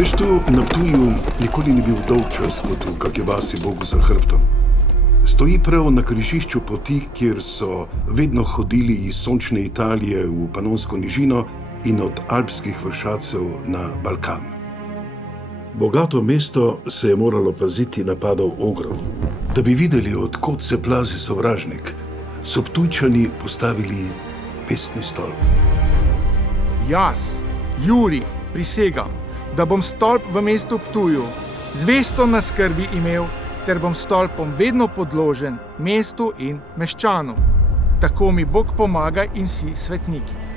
Veš, tu na Ptuju nikoli ni bil dolg čas kot v kakšni vasi Bogu za hrbtom. Stoji prav na križišču poti, kjer so vedno hodili iz sončne Italije v Panonsko nižino in od alpskih vršacev na Balkan. Bogato mesto se je moralo paziti napadov ogrov. Da bi videli, od kod se plazi sovražnik, so Ptujčani postavili mestni stolp. Jaz, Jurij, prisegam, da bom stolp v mestu Ptuju zvesto na skrbi imel, ter bom stolpom vedno podložen mestu in meščanu. Tako mi Bog pomaga in vsi svetniki.